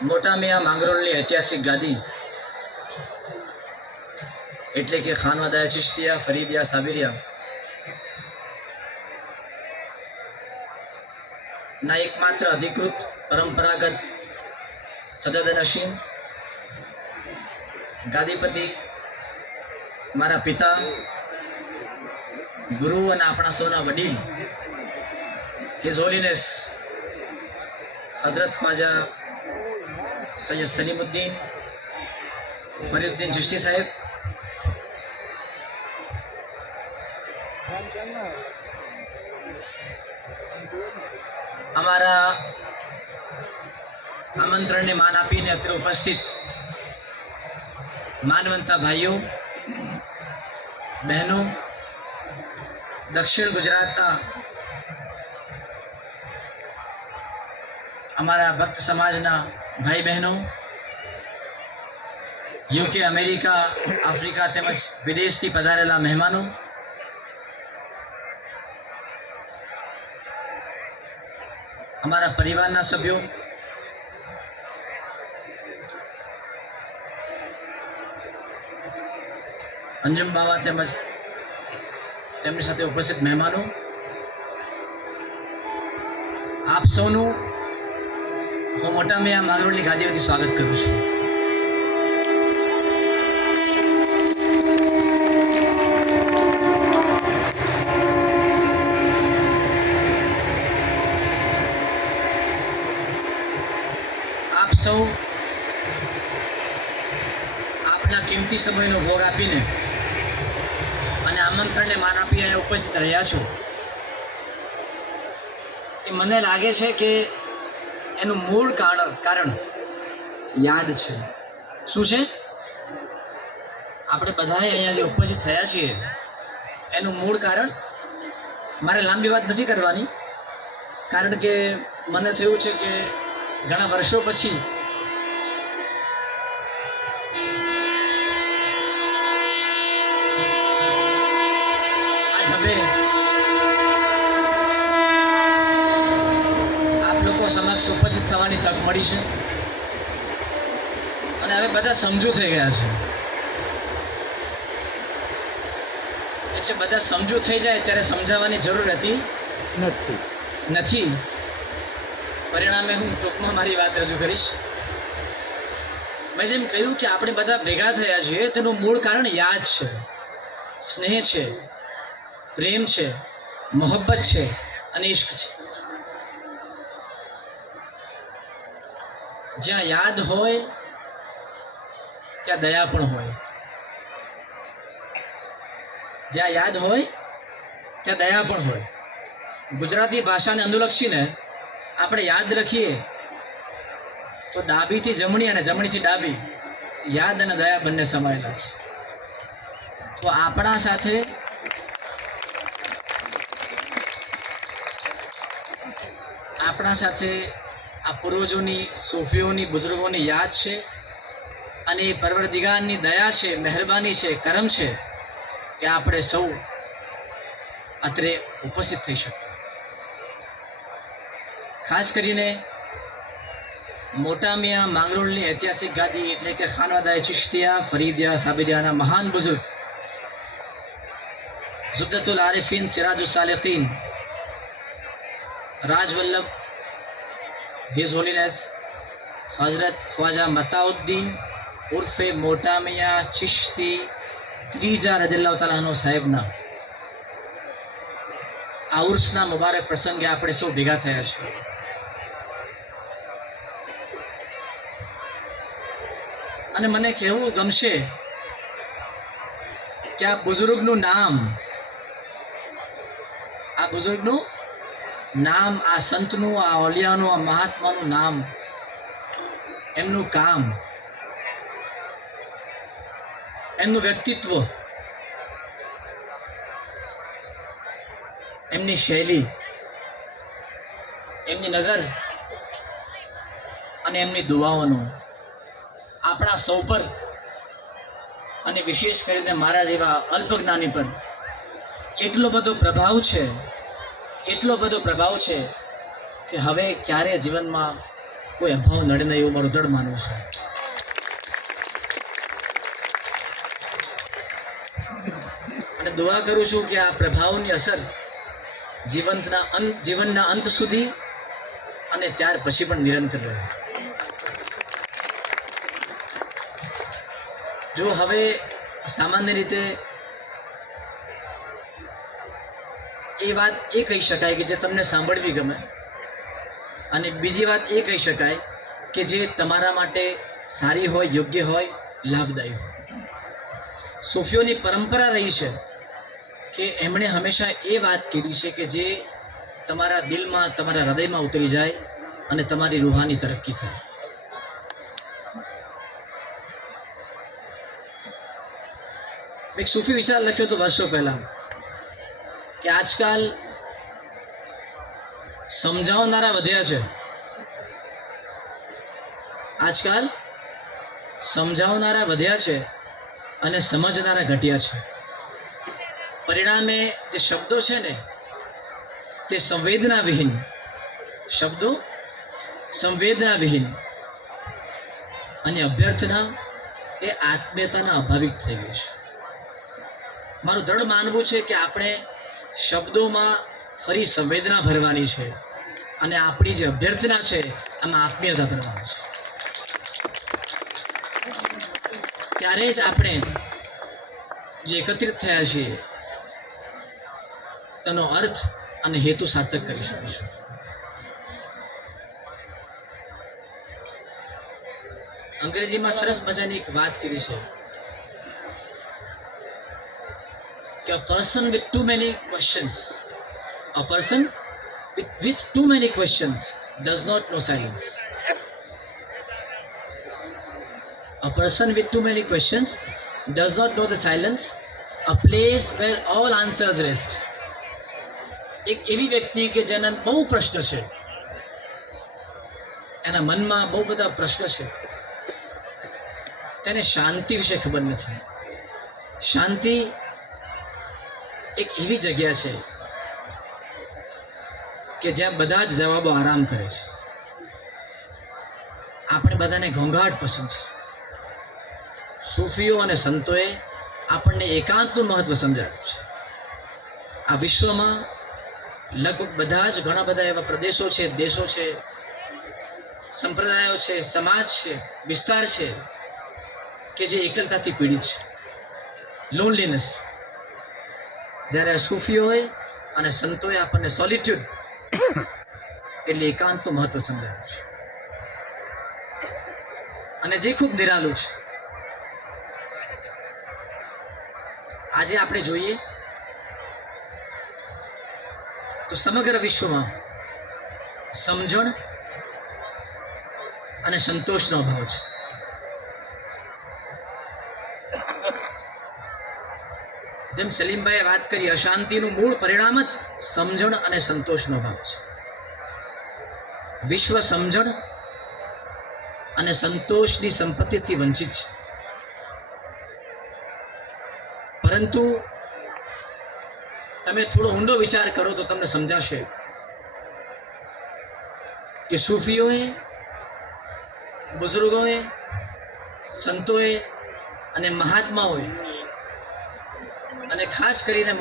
મોટા મિયા માંગરોળની ઐતિહાસિક ગાદી એટલે કે ખાનવાદાયા ચિશ્તિયા ફરીદિયા સાબિરિયા ના એકમાત્ર અધિકૃત પરંપરાગત સજ્જનશીન ગાદીપતિ મારા પિતા ગુરુ અને આપણા સૌના વડીલ હિઝ હોલીનેસ હઝરત ખ્વાજા સૈયદ સલીમુદ્દીન ફરીદુદ્દીન ચિશ્તી સાહેબ, અમારા આમંત્રણને માન આપીને અત્રે ઉપસ્થિત માનવંતા ભાઈઓ બહેનો, દક્ષિણ ગુજરાતના અમારા ભક્ત સમાજના ભાઈ બહેનો, યુકે, અમેરિકા, આફ્રિકા તેમજ વિદેશથી પધારેલા મહેમાનો, અમારા પરિવારના સભ્યો, અંજુમ બાવા તેમજ તેમની સાથે ઉપસ્થિત મહેમાનો, આપ સૌનું હું મોટા મિયા માંગરોળની ગાદીઓથી સ્વાગત કરું છું. આપ સૌ આપના કિંમતી સમયનો ભોગ આપીને અને આમંત્રણને માન આપી અહીંયા ઉપસ્થિત રહ્યા છો. એ મને લાગે છે કે એનું મૂળ કારણ યાદ છે. શું છે? આપણે બધાએ અહીંયા જે ઉપસ્થિત થયા છીએ એનું મૂળ કારણ, મારે લાંબી વાત નથી કરવાની, કારણ કે મને થયું છે કે ઘણા વર્ષો પછી આપ લોકો સમક્ષ ઉપસ્થિત થવાની તક મળી છે અને હવે બધા સમજુ થઈ ગયા છે. એટલે બધા સમજુ થઈ જાય ત્યારે સમજાવવાની જરૂર હતી નથી. પરિણામે હું ટૂંકમાં મારી વાત રજૂ કરીશ. મેં જેમ કહ્યું કે આપણે બધા ભેગા થયા છીએ તેનું મૂળ કારણ યાદ છે, સ્નેહ છે, પ્રેમ છે, મોહબ્બત છે અને ઇશ્ક છે. જ્યાં યાદ હોય ત્યાં દયા પણ હોય. જ્યાં યાદ હોય ત્યાં દયા પણ હોય. ગુજરાતી ભાષાને અનુલક્ષીને આપણે યાદ રાખીએ તો ડાબીથી જમણી અને જમણીથી ડાબી, યાદ અને દયા બંને સમાયેલા છે. તો આપણા સાથે આ પૂર્વજોની, સૂફીઓની, બુઝુર્ગોની યાદ છે અને એ પરવરદિગારની દયા છે, મહેરબાની છે, કરમ છે કે આપણે સૌ અત્રે ઉપસ્થિત થઈ શકીએ. ખાસ કરીને મોટા મિયા માંગરોળની ઐતિહાસિક ગાદી એટલે કે ખાનવાદાયા ચિશ્તિયા ફરીદિયા સાબિરિયાના મહાન બુઝુર્ગ ઝુબદતુલ આરિફીન સિરાજુસ સાલિકીન રાજવલ્લભ હિઝ હોલીનેસ હઝરત ખ્વાજા મતાઉદ્દીન ઉર્ફે મોટા મિયા ચિશ્તી ત્રીજા રદિલ્લાહુ તાલા અન્હુ સાહેબના આ ઉર્સના મુબારક પ્રસંગે આપણે સૌ ભેગા થયા છીએ. અને મને કહેવું ગમશે કે આ બુઝુર્ગનું નામ, આ સંતનું, આ ઓલિયાનું, આ મહાત્માનું નામ, એમનું કામ, એમનું વ્યક્તિત્વ, એમની શૈલી, એમની નજર અને એમની દુઆઓનું આપણા સૌ પર અને વિશેષ કરીને મારા જેવા અલ્પજ્ઞાની પર એટલો બધો પ્રભાવ છે કે હવે ક્યારે જીવનમાં કોઈ અભાવ નડે નહીં એવું મારું દૃઢ માનવું છે. અને દુઆ કરું છું કે આ પ્રભાવની અસર જીવનના અંત સુધી અને ત્યાર પછી પણ નિરંતર રહે. જો હવે સામાન્ય રીતે એ વાત એ કહી શકાય કે જે તમને સાંભળવી ગમે, અને બીજી વાત એ કહી શકાય કે જે તમારા માટે સારી હોય, યોગ્ય હોય, લાભદાયી હોય. સૂફીઓની પરંપરા રહી છે કે એમણે હંમેશા એ વાત કરી છે કે જે તમારા દિલમાં, તમારા હૃદયમાં ઉતરી જાય અને તમારી રૂહાની તરક્કી થાય. એક સૂફી વિચાર લખ્યો હતો વર્ષો પહેલા કે આજકાલ સમજાવનારા વધ્યા છે, આજકાલ સમજાવનારા વધ્યા છે અને સમજનારા ઘટ્યા છે. પરિણામે જે શબ્દો છે ને તે સંવેદનાવિહીન શબ્દો, સંવેદનાવિહીન, અને અભ્યર્થના એ આત્મીયતાના અભાવિક થઈ ગઈ છે. મારું દ્રઢ માનવું છે કે આપણે શબ્દોમાં ફરી સંવેદના ભરવાની છે અને આપણી જે અભ્યર્થના છે આમાં આત્મીયતા ભરવાની છે. ત્યારે જ આપણે જે એકત્રિત થયા છીએ તેનો અર્થ અને હેતુ સાર્થક કરી શકીશું. અંગ્રેજીમાં સરસ મજાની એક વાત કરી છે કે a person with too many questions, a person with too many questions does not know silence. A person with too many questions does not know the silence, a place where all answers rest. એક એવી વ્યક્તિ કે જેના બહુ પ્રશ્ન છે, એના મનમાં બહુ બધા પ્રશ્ન છે, તેને શાંતિ વિશે ખબર નથી. શાંતિ એક એવી જગ્યા છે કે જ્યાં બધા જ જવાબો આરામ કરે છે. આપણે બધાને ઘોંઘાટ પસંદ છે. સૂફીઓ અને સંતોએ આપણને એકાંતનું મહત્વ સમજાવ્યું છે. આ વિશ્વમાં લગભગ બધા જ ઘણા બધા એવા પ્રદેશો છે, દેશો છે, સંપ્રદાયો છે, સમાજ છે, વિસ્તાર છે કે જે એકલતાથી પીડિત છે, લોનલીનેસ. જ્યારે સૂફીઓએ અને સંતોએ આપણને સોલિટ્યુડ એટલે એકાંતનું મહત્વ સમજાવ્યું છે, અને જે ખૂબ નિરાલું છે. આજે આપણે જોઈએ તો સમગ્ર વિશ્વમાં સમજણ અને સંતોષનો અભાવ છે. જેમ સલીમભાઈએ વાત કરી, અશાંતિનું મૂળ પરિણામ જ સમજણ અને સંતોષનો અભાવ છે. વિશ્વ સમજણ અને સંતોષની સંપત્તિથી વંચિત છે. પરંતુ તમે થોડો ઊંડો વિચાર કરો તો તમને સમજાશે કે સૂફીઓએ, બુઝુર્ગોએ, સંતોએ અને મહાત્માઓએ, અને ખાસ કરીને